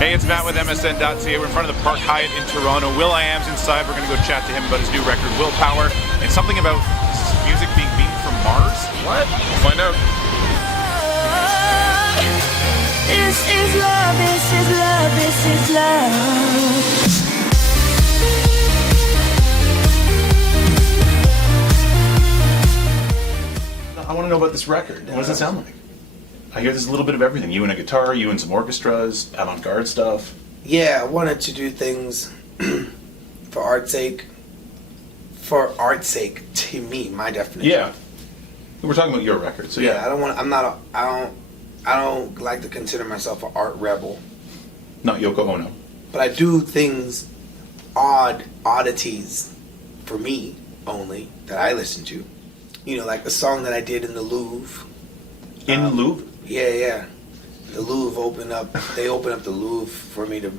Hey, it's Matt with MSN.ca. We're in front of the Park Hyatt in Toronto. Will.I.Am's inside. We're going to go chat to him about his new record, Willpower, and something about music being beamed from Mars. What? We'll find out. This is love, this is love, this is love. I want to know about this record. What does it sound like? I hear there's a little bit of everything. You and a guitar, you and some orchestras, avant-garde stuff. Yeah, I wanted to do things for art's sake. For art's sake, to me, my definition. Yeah. We're talking about your record, so yeah. I don't like to consider myself an art rebel. Not Yoko Ono. But I do things, oddities, for me only, that I listen to. You know, like the song that I did in the Louvre. In the Louvre? Yeah. The Louvre they opened up the Louvre for me to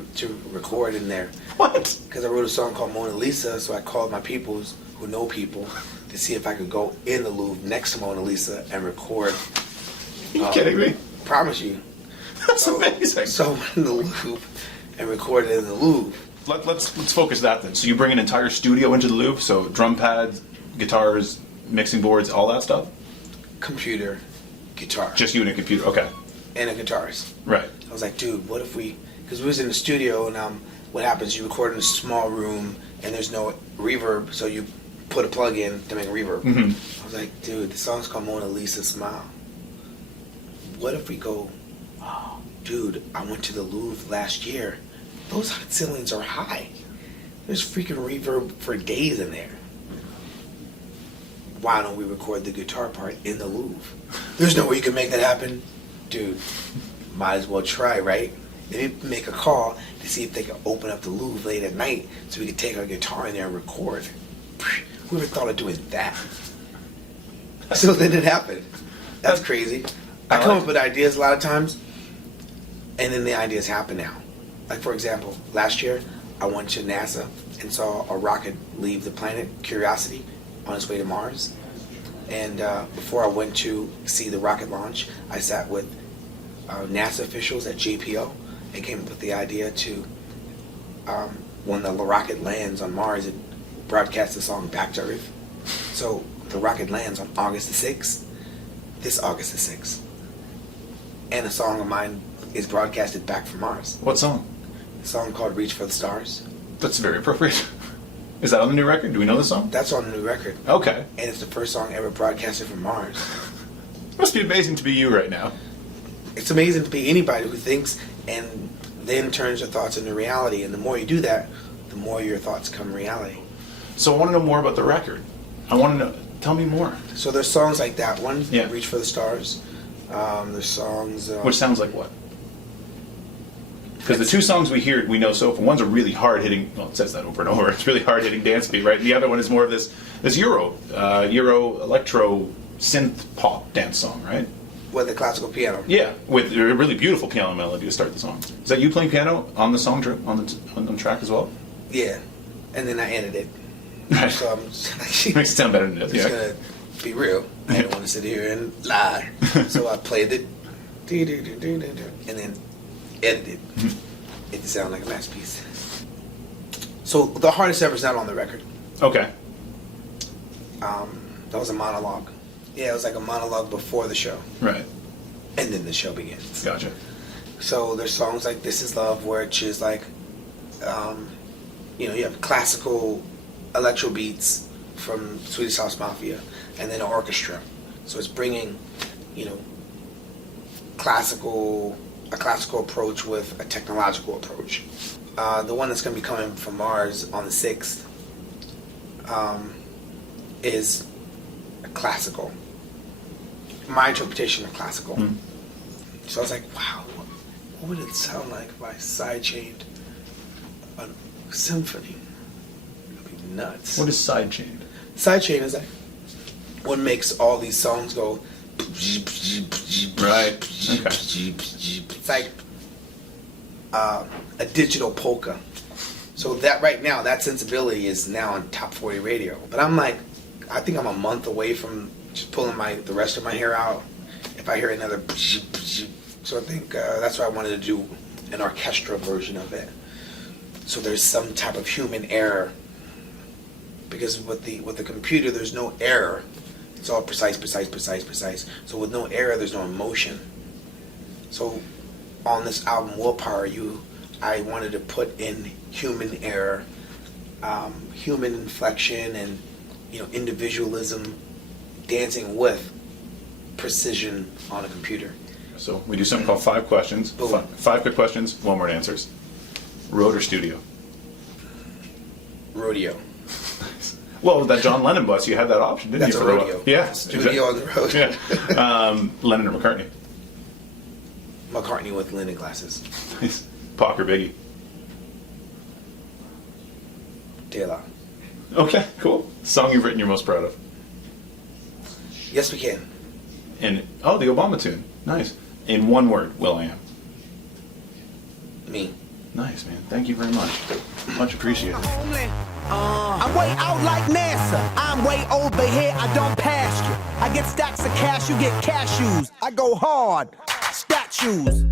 record in there. What? Because I wrote a song called Mona Lisa, so I called my peoples who know people to see if I could go in the Louvre next to Mona Lisa and record. Are you kidding me? Promise you. That's amazing. So I went in the Louvre and recorded in the Louvre. Let's focus that then. So you bring an entire studio into the Louvre, so drum pads, guitars, mixing boards, all that stuff? Computer, guitar. Just you and a computer, okay. And a guitarist. Right. I was like, dude, what if because we was in the studio and what happens, you record in a small room and there's no reverb, so you put a plug in to make a reverb. Mm-hmm. I was like, dude, the song's called Mona Lisa Smile. What if we go, dude, I went to the Louvre last year. Those ceilings are high. There's freaking reverb for days in there. Why don't we record the guitar part in the Louvre? There's no way you can make that happen. Dude, might as well try, right? Maybe make a call to see if they can open up the Louvre late at night so we can take our guitar in there and record. Who ever thought of doing that? So then it happened. That's crazy. I come up with ideas a lot of times, and then the ideas happen now. Like, for example, last year, I went to NASA and saw a rocket leave the planet Curiosity on its way to Mars. And before I went to see the rocket launch, I sat with NASA officials at JPL and came up with the idea to, when the rocket lands on Mars, it broadcasts the song back to Earth. So the rocket lands on August the 6th, this August the 6th. And a song of mine is broadcasted back from Mars. What song? A song called Reach for the Stars. That's very appropriate. Is that on the new record? Do we know the song? That's on the new record. Okay. And it's the first song ever broadcasted from Mars. It must be amazing to be you right now. It's amazing to be anybody who thinks and then turns their thoughts into reality. And the more you do that, the more your thoughts come reality. So I want to know more about the record. I want to know. Tell me more. So there's songs like that one, Yeah. Reach for the Stars. There's songs... Which sounds like what? Because the two songs we know so far, one's a really hard-hitting, well, it says that over and over, it's really hard-hitting dance beat, right? And the other one is more of this Euro electro synth pop dance song, right? With the classical piano. Yeah, with a really beautiful piano melody to start the song. Is that you playing piano on the song, on the track as well? Yeah, and then I edited it. Right. So I'm Makes it sound better than it is, just yeah. gonna be real. I don't want to sit here and lie. So I played it, and then edited it to sound like a masterpiece. So the hardest ever is not on the record. Okay. That was a monologue. Yeah, it was like a monologue before the show, Right. and then the show begins. Gotcha. So there's songs like "This Is Love," which is like, you have classical electro beats from Swedish House Mafia, and then an orchestra. So it's bringing, a classical approach with a technological approach. The one that's going to be coming from Mars on the 6th is classical. My interpretation of classical. Mm. So I was like, wow, what would it sound like if I sidechained a symphony? It would be nuts. What is sidechained? Sidechain is like what makes all these songs go. Right. Okay. It's like a digital polka. So that right now, that sensibility is now on top 40 radio. But I'm like, I think I'm a month away from just pulling the rest of my hair out. If I hear another, so I think that's what I wanted to do an orchestra version of it. So there's some type of human error, because with the computer there's no error. It's all precise. So with no error, there's no emotion. So on this album, Willpower, I wanted to put in human error, human inflection, and individualism, dancing with precision on a computer. So we do something called 5 questions. Boom. 5 quick questions, 1 word answers. Road or studio? Rodeo. Well, that John Lennon bus, you had that option, didn't That's you? a for rodeo. while? Yeah. Studio on the road. Yeah. Lennon or McCartney? McCartney with Lennon glasses. Nice. Pac or Biggie? De La. Okay, cool. Song you've written you're most proud of? Yes, we can. And the Obama tune. Nice. In 1 word, Will.I.Am. Me. Nice, man. Thank you very much. Much appreciated. I'm way out like NASA. I'm way over here. I don't pass you. I get stacks of cash. You get cashews. I go hard. Statues.